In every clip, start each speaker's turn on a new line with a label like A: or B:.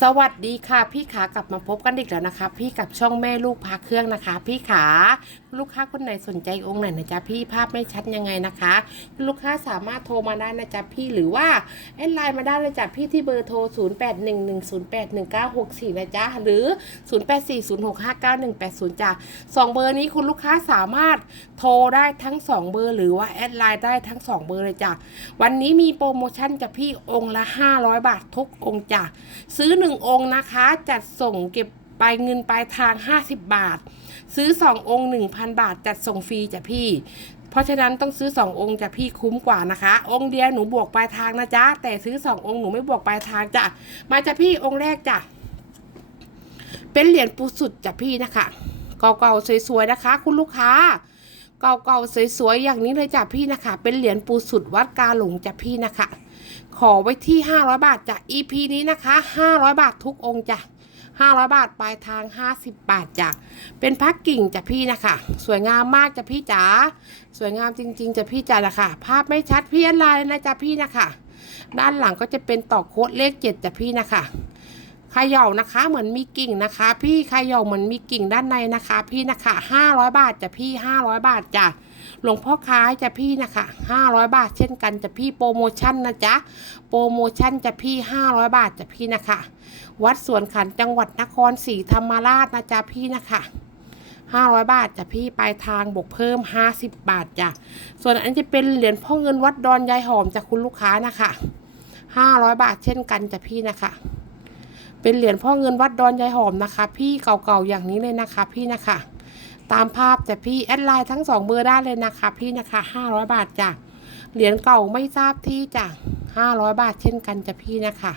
A: สวัสดีค่ะพี่ขากลับมาพบกันอีกแล้วนะคะ พี่กับช่องแม่ลูกพาเครื่องนะคะ พี่ขา ลูกค้าคนไหนสนใจองค์ไหนนะจ๊ะพี่ภาพไม่ชัดยังไงนะคะ ลูกค้าสามารถโทรมาได้นะจ๊ะพี่หรือว่าแอดไลน์มาได้เลยจ้ะพี่ที่เบอร์โทร 0811081964 นะจ๊ะหรือ 0840659180 จ้ะสองเบอร์นี้คุณลูกค้าสามารถโทรได้ทั้งสองเบอร์ หรือว่าแอดไลน์ได้ทั้งสองเบอร์เลยจ้ะวันนี้มีโปรโมชั่นจ้ะพี่องค์ละ 500 บาททุกองค์จ้ะซื้อ 1 องค์นะคะ จัดส่งเก็บ ปลายเงินปลายทาง 50 บาท ซื้อ 2 องค์ 1,000 บาท จัดส่งฟรีจ้ะพี่ เพราะฉะนั้นต้องซื้อ 2 องค์จ้ะพี่คุ้มกว่านะคะ องค์เดียวหนูบวกปลายทางนะจ๊ะ แต่ซื้อ 2 องค์หนูไม่บวกปลายทางจ้ะ มาจ้ะพี่องค์แรกจ้ะ เป็นเหรียญปูสุดจ้ะพี่นะคะเก่าๆสวยๆนะคะ คุณลูกค้าเก่าๆสวยๆอย่างนี้เลยจ้ะพี่นะคะ เป็นเหรียญปูสุดวัดกาหลงจ้ะพี่นะคะ ขอไว้ที่ 500 บาทจ้ะ EP นี้นะคะ 500 บาททุกองค์จ้ะ 500 บาทปลายทาง 50 บาทจ้ะเป็นพักกิ่งจ้ะพี่นะคะ สวยงามมากจ้ะพี่จ๋าสวยงามจริง ๆจ้ะพี่จ๋านะคะภาพไม่ชัดพี่อะไรนะจ๊ะพี่นะคะ ด้านหลังก็จะเป็นต่อโคดเลขเจ็ดจ้ะพี่นะคะขย่านะคะ เหมือนมีกิ่งนะคะ พี่ขย่าเหมือนมีกิ่งด้านในนะคะ พี่นะคะ 500 บาทจ้ะพี่ 500 บาทจ้ะ หลวงพ่อค้ายจะพี่นะคะ500 บาทเช่นกันจะพี่โปรโมชั่นนะจ๊ะโปรโมชั่นจะพี่ 500 บาทจะพี่นะคะ วัดสวนขันจังหวัดนครศรีธรรมราชนะจ๊ะพี่นะคะ500 บาทจะพี่ปลายทางบวกเพิ่ม 50 บาทจ้ะส่วนอันจะเป็นเหรียญพ่อเงินวัดดอนยายหอมจากคุณลูกค้านะคะ 500 บาทเช่นกันจะพี่นะคะ เป็นเหรียญพ่อเงินวัดดอนยายหอมนะคะ พี่เก่าๆอย่างนี้เลยนะคะ พี่นะคะ ตามภาพแต่พี่แอดไลน์ทั้งสองเบอร์ได้เลยนะคะพี่นะคะ500บาทจ้ะเหรียญเก่าไม่ทราบที่จ้ะ500บาทเช่นกันจ้ะพี่นะคะ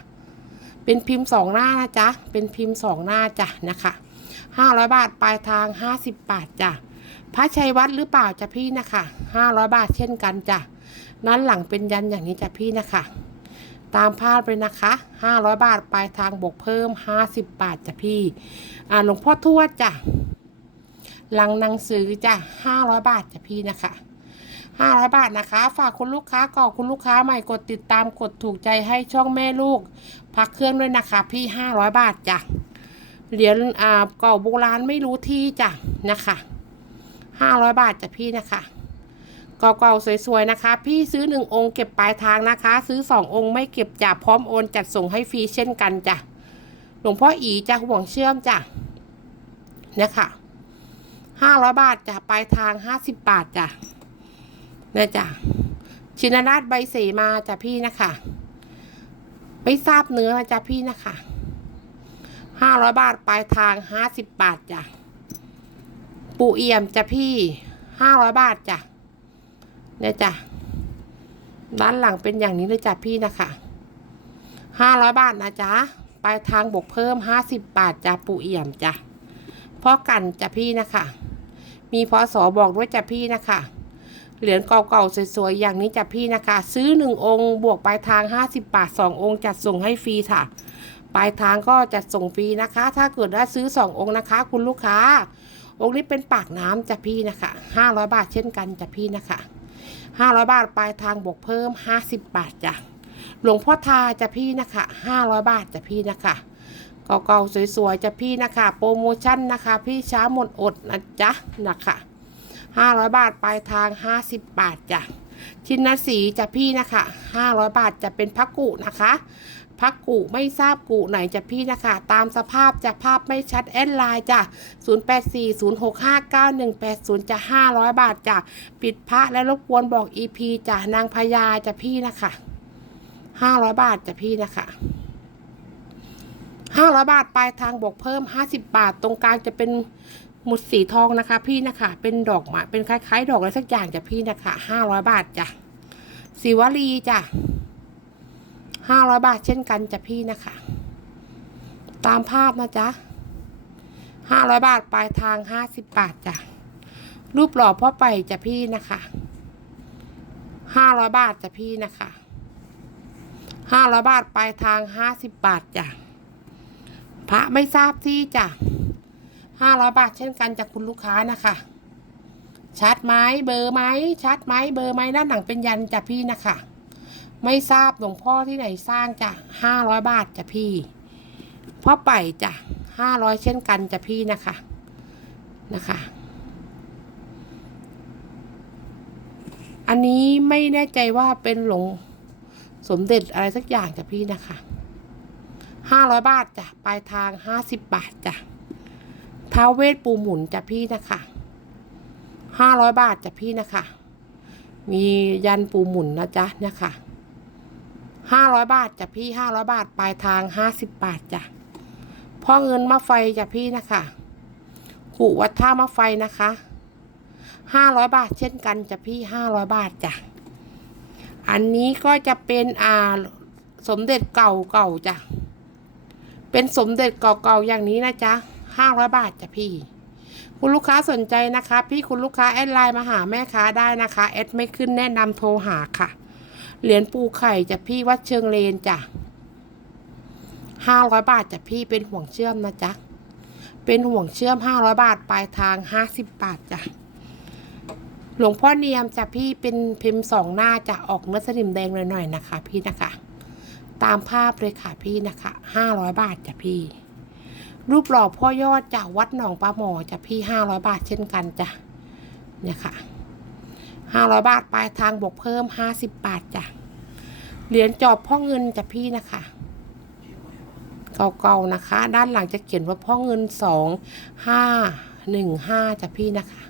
A: เป็นพิมพ์สองหน้านะจ๊ะเป็นพิมพ์สองหน้าจ้ะนะคะ500บาทปลายทาง50บาทจ้ะพระชัยวัดหรือเปล่าจ้ะพี่นะคะ500บาทเช่นกันจ้ะนั้นหลังเป็นยันอย่างนี้จ้ะพี่นะคะ ตามภาพเลยนะคะ500บาทปลายทางบวกเพิ่ม50บาทจ้ะพี่อ่าหลวงพ่อทวดจ้ะ ลังหนังสือจ้ะ500บาทจ้ะพี่นะคะ500บาทนะคะ ฝากคุณลูกค้าก่อนคุณลูกค้าใหม่กดติดตามกดถูกใจให้ช่องแม่ลูก พักเครื่องด้วยนะคะ พี่500บาทจ้ะเหรียญอ่าเก่าโบราณไม่รู้ที่จ้ะนะคะ500บาทจ้ะพี่นะคะเก่าๆสวยๆนะคะ พี่ซื้อ1องค์เก็บปลายทางนะคะ ซื้อ2องค์ไม่เก็บจ้ะพร้อมโอนจัดส่งให้ฟรีเช่นกันจ้ะหลวงพ่ออีจ้ะห่วงเชื่อมจ้ะเนี่ยค่ะ ห้าร้อยบาทจ้ะปลายทางห้าสิบบาทจ้ะเนี่ยจ้ะชินราชใบเสมาจ้ะพี่นะคะไม่ทราบเนื้อนะจ้ะพี่นะคะห้าร้อยบาทปลายทางห้าสิบบาทจ้ะปูเอี่ยมจ้ะพี่ห้าร้อยบาทจ้ะเนี่ยจ้ะด้านหลังเป็นอย่างนี้เลยจ้ะพี่นะคะห้าร้อยบาทนะจ๊ะปลายทางบวกเพิ่มห้าสิบบาทจ้ะปูเอี่ยมจ้ะพ่อกันจ้ะพี่นะคะ มีพศบอกด้วยจ้ะพี่นะคะ เหรียญเก่าๆสวยๆอย่างนี้จ้ะพี่นะคะ ซื้อหนึ่งองค์บวกปลายทาง 50 บาท 2 องค์จัดส่งให้ฟรีค่ะ ปลายทางก็จัดส่งฟรีนะคะ ถ้าเกิดว่าซื้อ 2 องค์นะคะ คุณลูกค้า องค์นี้เป็นปากน้ำจ้ะพี่นะคะ 500 บาทเช่นกันจ้ะพี่นะคะ 500 บาทปลายทางบวกเพิ่ม 50 บาทจ้ะหลวงพ่อทาจ้ะพี่นะคะ 500 บาทจ้ะพี่นะคะ เก่าๆสวยๆจะพี่นะคะ โปรโมชั่นนะคะ พี่ช้าหมดอดนะจ๊ะนะคะ500บาทปลายทาง50บาทจ้ะชินนสีจะพี่นะคะ500บาทจะเป็นพักกุนะคะพักกุไม่ทราบกุไหนจะพี่นะคะ ตามสภาพจะภาพไม่ชัดแอดไลน์จ้ะ 0840659180จะ500 บาทจ้ะ ปิดพระและรบกวนบอก EP จ้ะนางพญาจะพี่นะคะ 500 บาทจะพี่นะคะ ห้าร้อยบาทปลายทางบวกเพิ่มห้าสิบบาท ตรงกลางจะเป็นหมุดสีทองนะคะ พี่นะคะ เป็นดอกม้เป็นคล้ายๆ ดอกอะไรสักอย่างจ้ะพี่นะคะห้าร้อยบาทจ้ะสีวลีจ้ะห้าร้อยบาทเช่นกันจ้ะพี่นะคะ ตามภาพนะจ๊ะห้าร้อยบาทปลายทางห้าสิบบาทจ้ะรูปหล่อพ่อไปจ้ะพี่นะคะห้าร้อยบาทจ้ะพี่นะคะห้าร้อยบาทปลายทางห้าสิบบาทจ้ะ พระไม่ทราบที่จ้ะห้าร้อยบาทเช่นกันจากคุณลูกค้านะคะชัดไหมเบอร์ไหมชัดไหมเบอร์ไหมด้านหนังเป็นยันจ้ะพี่นะคะ ไม่ทราบหลวงพ่อที่ไหนสร้างจ้ะห้าร้อยบาทจ้ะพี่พ่อไปจ้ะห้าร้อยเช่นกันจ้ะพี่นะคะนะคะ อันนี้ไม่แน่ใจว่าเป็นหลวงสมเด็จอะไรสักอย่างจ้ะพี่นะคะ ห้าร้อยบาทจ้ะปลายทางห้าสิบบาทจ้ะท้าเวทปูหมุนจ้ะพี่นะคะห้าร้อยบาทจ้ะพี่นะคะ มียันปูหมุนนะจ๊ะเนี่ยค่ะห้าร้อยบาทจ้ะพี่ห้าร้อยบาทปลายทางห้าสิบบาทจ้ะพ่อเงินมาไฟจ้ะพี่นะคะขู่วัดท่ามาไฟนะคะห้าร้อยบาทเช่นกันจ้ะพี่ห้าร้อยบาทจ้ะ อันนี้ก็จะเป็นอ่าสมเด็จเก่าเก่าจ้ะ เป็นสมเด็จเก่าๆอย่างนี้นะจ๊ะห้าร้อยบาทจ้ะพี่ คุณลูกค้าสนใจนะคะ พี่คุณลูกค้าแอดไลน์มาหาแม่ค้าได้นะคะแอดไม่ขึ้นแนะนำโทรหาค่ะ เหรียญปูไข่จะพี่วัดเชิงเลนจ้ะห้าร้อยบาทจะพี่เป็นห่วงเชื่อมนะจ๊ะเป็นห่วงเชื่อมห้าร้อยบาทปลายทางห้าสิบบาทจ้ะหลวงพ่อเนียมจะพี่เป็นพิมพ์สองหน้าจะออกเนื้อสนิมแดงหน่อยๆนะคะ พี่นะคะ ตามภาพเลยค่ะพี่นะคะห้าร้อยบาทจ้ะพี่ รูปหล่อพ่อยอดจากวัดหนองปลาหมอจ้ะพี่ห้าร้อยบาทเช่นกันจ้ะเนี่ยค่ะห้าร้อยบาทปลายทางบวกเพิ่มห้าสิบบาทจ้ะเหรียญจอบพ่อเงินจ้ะพี่นะคะเก่าๆนะคะ ด้านหลังจะเขียนว่าพ่อเงินสองห้าหนึ่งห้าจ้ะพี่นะคะ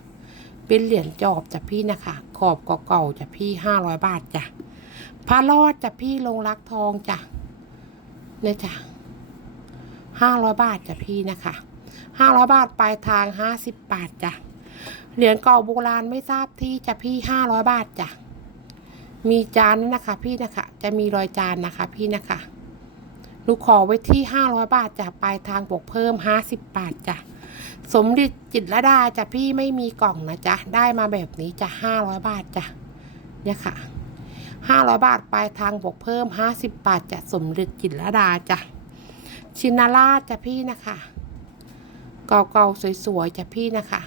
A: เป็นเหรียญจอบจ้ะพี่นะคะ ขอบเก่าๆจ้ะพี่ห้าร้อยบาทจ้ะ พระรอดจะพี่ลงรักทองจ้ะเนี่ยจ้ะห้าร้อยบาทจ้ะพี่นะคะห้าร้อยบาทปลายทางห้าสิบบาทจ้ะเหรียญเก่าโบราณไม่ทราบที่จ้ะพี่ห้าร้อยบาทจ้ะมีจานนี่นะคะ พี่นะคะ จะมีรอยจานนะคะ พี่นะคะลูกขอไว้ที่ห้าร้อยบาทจ้ะปลายทางบวกเพิ่มห้าสิบบาทจ้ะสมด็จจิตรลดาจ้ะพี่ไม่มีกล่องนะจ๊ะได้มาแบบนี้จ้ะห้าร้อยบาทจ้ะเนี่ยค่ะ ห้าร้อยบาทปลายทางบวกเพิ่มห้าสิบบาทจะสมเด็จจิตรลดาจ้ะชินาราจ้ะพี่นะคะเก่าๆสวยๆจ้ะพี่นะคะ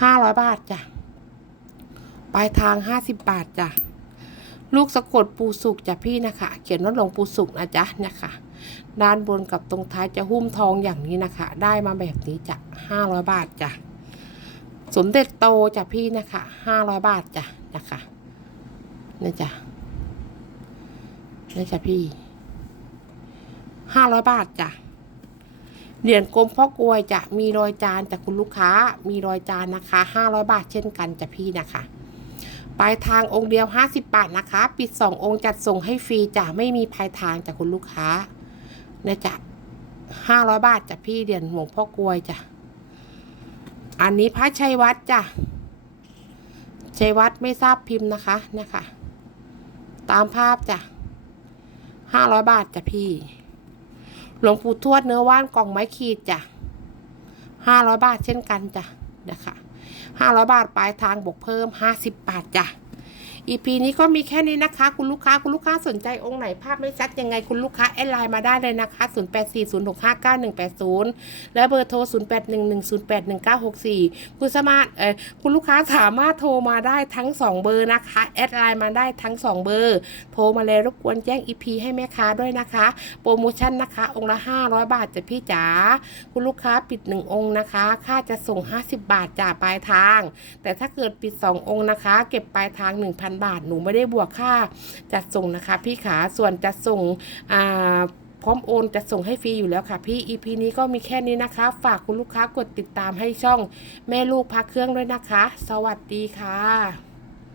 A: ห้าร้อยบาทจ้ะปลายทางห้าสิบบาทจ้ะลูกสะกดปูสุกจ้ะพี่นะคะ เขียนว่าหลวงปูสุกนะจ๊ะเนี่ยค่ะด้านบนกับตรงท้ายจะหุ้มทองอย่างนี้นะคะ ได้มาแบบนี้จ้ะห้าร้อยบาทจ้ะสมเด็จโตจ้ะพี่นะคะห้าร้อยบาทจ้ะนะคะ นี่จ้ะนี่จ้ะพี่ห้าร้อยบาทจ้ะเหรียญกลมพ่อกลวยจะมีรอยจานจากคุณลูกค้ามีรอยจานนะคะห้าร้อยบาทเช่นกันจ้ะพี่นะคะปลายทางองค์เดียวห้าสิบบาทนะคะ ปิดสององค์จัดส่งให้ฟรีจ้ะไม่มีปลายทางจากคุณลูกค้านะจ๊ะห้าร้อยบาทจ้ะพี่เหรียญหลวงพ่อกลวยจ้ะอันนี้พระชัยวัดจ้ะชัยวัดไม่ทราบพิมพ์นะคะนี่ค่ะ ตามภาพจ้ะห้าร้อยบาทจ้ะพี่ หลวงปู่ทวดเนื้อว่านกล่องไม้ขีดจ้ะห้าร้อยบาทเช่นกันจ้ะนะคะห้าร้อยบาทปลายทางบวกเพิ่มห้าสิบบาทจ้ะ อีพีนี้ก็มีแค่นี้นะคะ คุณลูกค้าคุณลูกค้าสนใจองค์ไหนภาพไม่ชัดยังไงคุณลูกค้าแอดไลน์มาได้เลยนะคะ 0840659180 และเบอร์โทร 0811081964 คุณสามารถเออคุณลูกค้าสามารถโทรมาได้ทั้ง 2 เบอร์นะคะแอดไลน์มาได้ทั้ง 2 เบอร์โทรมาเลยรบกวนแจ้ง EP ให้แม่ค้าด้วยนะคะ โปรโมชั่นนะคะ องค์ละ 500 บาทจ้ะพี่จ๋าคุณลูกค้าปิด 1 องค์นะคะ ค่าจะส่ง 50 บาทจ่าปลายทาง แต่ถ้าเกิดปิด 2 องค์นะคะ เก็บปลายทาง1,000 บาท หนูไม่ได้บวกค่าจัดส่งนะคะพี่ขาส่วนจัดส่งอ่าพร้อมโอนจะส่งให้ฟรีอยู่แล้วค่ะพี่ EP นี้ก็มีแค่นี้นะคะ ฝากคุณลูกค้ากดติดตามให้ช่อง แม่ลูกพักเครื่องด้วยนะคะ สวัสดีค่ะ